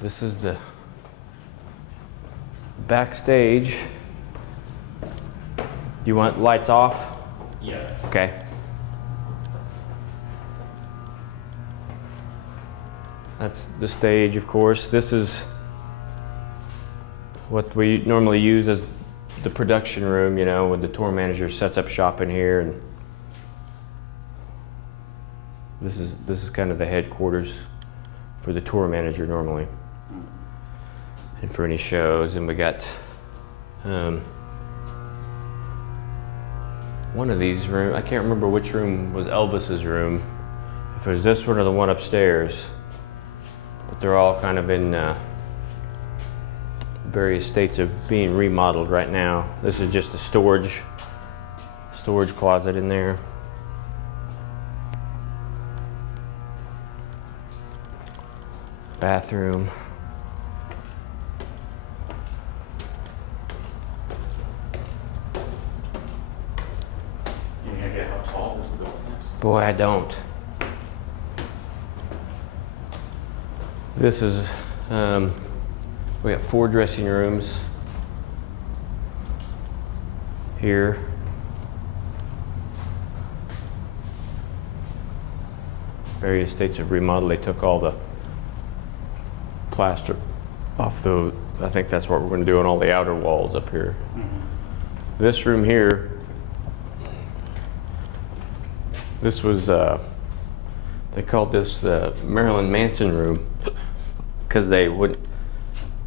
This is the backstage. You want lights off? Yeah. Okay. That's the stage, of course. This is what we normally use as the production room, you know, when the tour manager sets up shop in here, and this is kind of the headquarters for the tour manager normally, and for any shows. And we got one of these rooms. I can't remember which room was Elvis's room. If it was this one or the one upstairs, but they're all kind of in various states of being remodeled right now. This is just a storage closet in there. Bathroom. Any idea how tall this building is? Boy, I don't. This is, we got 4 dressing rooms here. Various states of remodel. They took all the plaster off the, I think that's what we're going to do on all the outer walls up here. Mm-hmm. This room here, this was, they called this the Marilyn Manson room, because they would,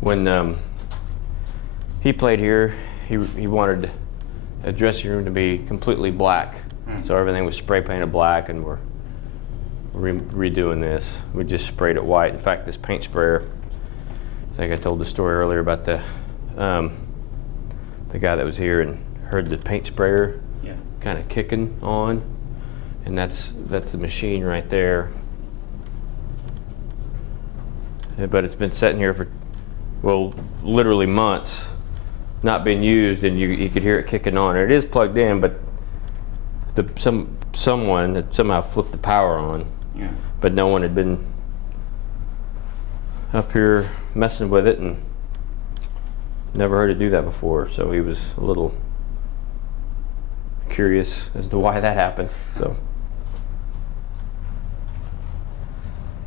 when he played here, he wanted a dressing room to be completely black. So everything was spray painted black, and we're redoing this. We just sprayed it white. In fact, this paint sprayer, I think I told the story earlier about the guy that was here and heard the paint sprayer kind of kicking on, and that's the machine right there. But it's been sitting here for, well, literally months, not being used, and you could hear it kicking on. It is plugged in, but someone had somehow flipped the power on. Yeah. But no one had been up here messing with it, and never heard it do that before. So he was a little curious as to why that happened. So,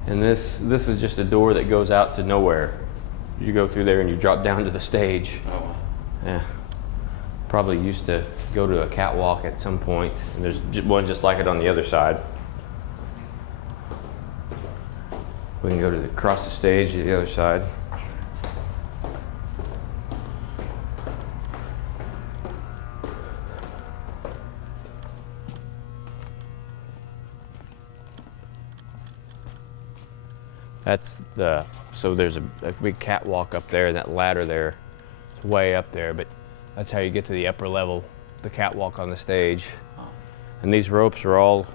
and this is just a door that goes out to nowhere. You go through there and you drop down to the stage. Oh. Yeah. Probably used to go to a catwalk at some point, and there's one just like it on the other side. We can go to across the stage to the other side. So there's a big catwalk up there, and that ladder there is way up there, but that's how you get to the upper level, the catwalk on the stage. Oh. And these ropes are all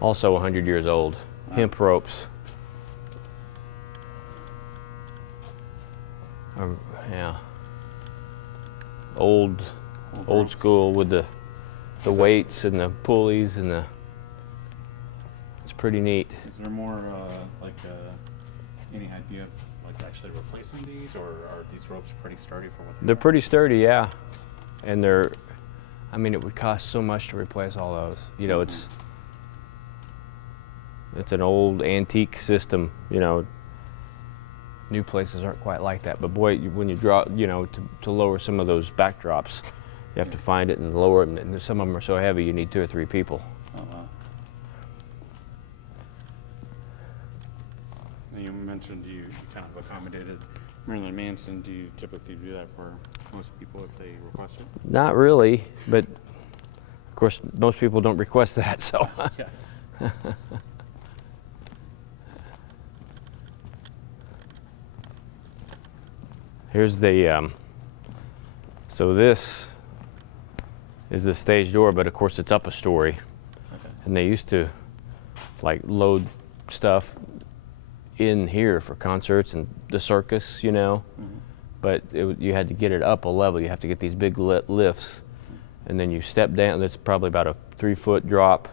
also 100 years old, hemp ropes. Yeah, old school with the weights and the pulleys and the. It's pretty neat. Is there more any idea of like actually replacing these, or are these ropes pretty sturdy for what they're pretty sturdy, yeah. And they're, I mean, it would cost so much to replace all those. You know, it's an old antique system. You know, new places aren't quite like that. But boy, when you draw, you know, to lower some of those backdrops, you have to find it and lower them. And some of them are so heavy, you need 2 or 3 people. Oh, wow. You mentioned you kind of accommodated Marilyn Manson. Do you typically do that for most people if they request it? Not really, but of course most people don't request that, so. Yeah. Here's the, so this is the stage door, but of course it's up a story. Okay. And they used to like load stuff in here for concerts and the circus, you know. Mm-hmm. But you had to get it up a level. You have to get these big lifts, and then you step down. That's probably about a 3-foot drop,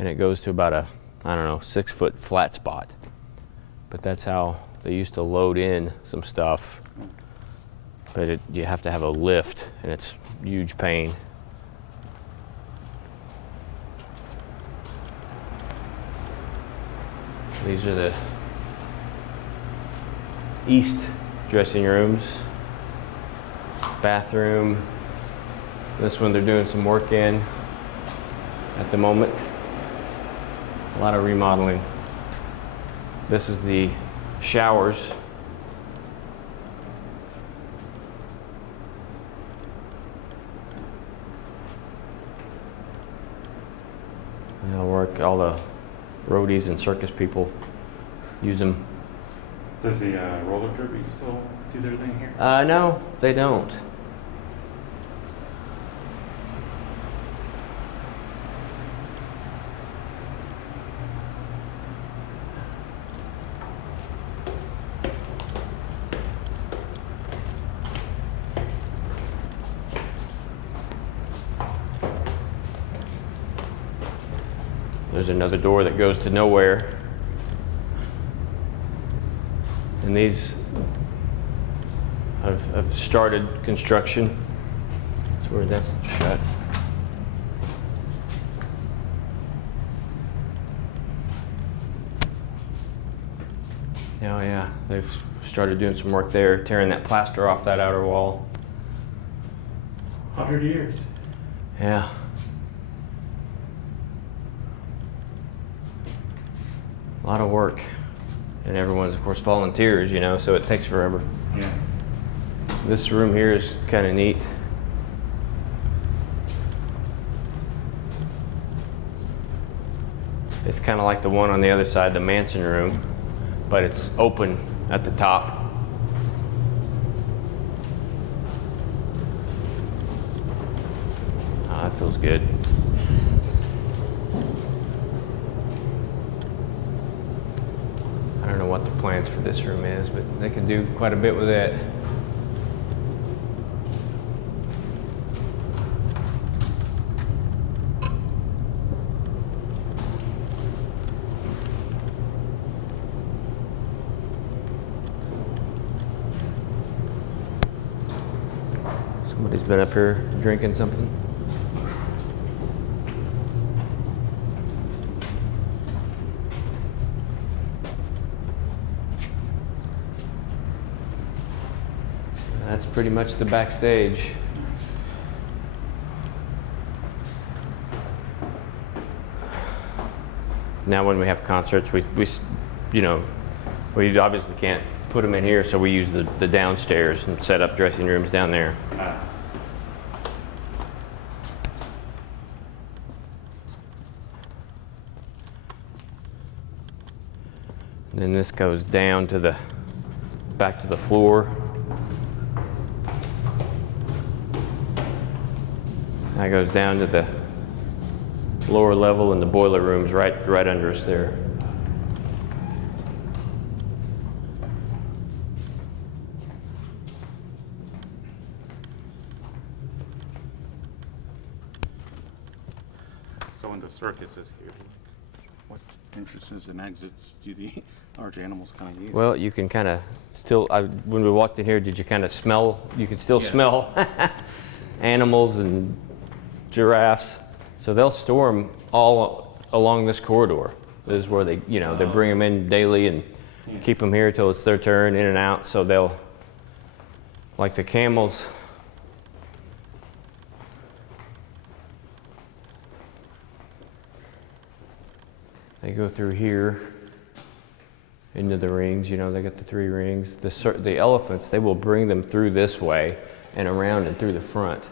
and it goes to about a, I don't know, 6-foot flat spot. But that's how they used to load in some stuff, but you have to have a lift, and it's huge pain. These are the east dressing rooms, bathroom. This one they're doing some work in at the moment. A lot of remodeling. This is the showers. They'll work, all the roadies and circus people use them. Does the roller derby still do their thing here? No, they don't. There's another door that goes to nowhere. And these have started construction. That's where that's shut. Oh yeah, they've started doing some work there, tearing that plaster off that outer wall. 100 years. Yeah. A lot of work. And everyone's, of course, volunteers, you know, so it takes forever. Yeah. This room here is kind of neat. It's kind of like the one on the other side, the Manson room, but it's open at the top. Oh, that feels good. I don't know what the plans for this room is, but they can do quite a bit with it. Somebody's been up here drinking something. That's pretty much the backstage. Now when we have concerts, we you know, we obviously can't put them in here, so we use the downstairs and set up dressing rooms down there. Then this goes down to back to the floor. That goes down to the lower level, and the boiler room's right under us there. So when the circus is here, what entrances and exits do the large animals kind of use? Well, you can kind of still, when we walked in here, did you kind of smell, you can still smell animals and giraffes. So they'll store them all along this corridor. This is where they, you know, they bring them in daily and keep them here till it's their turn, in and out. So they'll, like the camels, they go through here into the rings. You know, they got the 3 rings. The elephants, they will bring them through this way and around and through the front.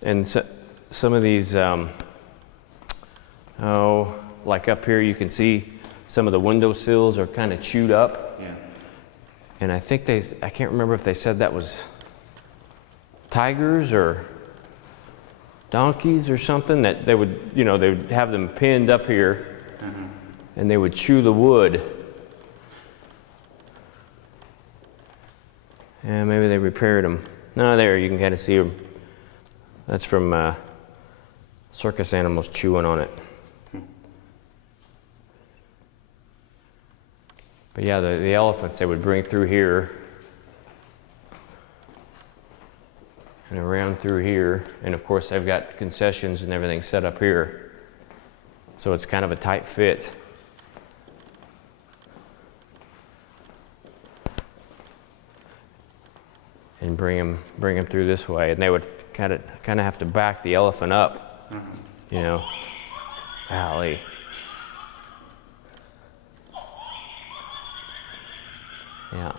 And so, some of these, like up here, you can see some of the window sills are kind of chewed up. Yeah. And I think I can't remember if they said that was tigers or donkeys or something, that they would, you know, they would have them pinned up here, and they would chew the wood. And maybe they repaired them. No, there, you can kind of see them. That's from circus animals chewing on it. But yeah, the elephants they would bring through here and around through here, and of course they've got concessions and everything set up here, so it's kind of a tight fit. And bring them through this way, and they would kind of have to back the elephant up, you know. Golly. Yeah.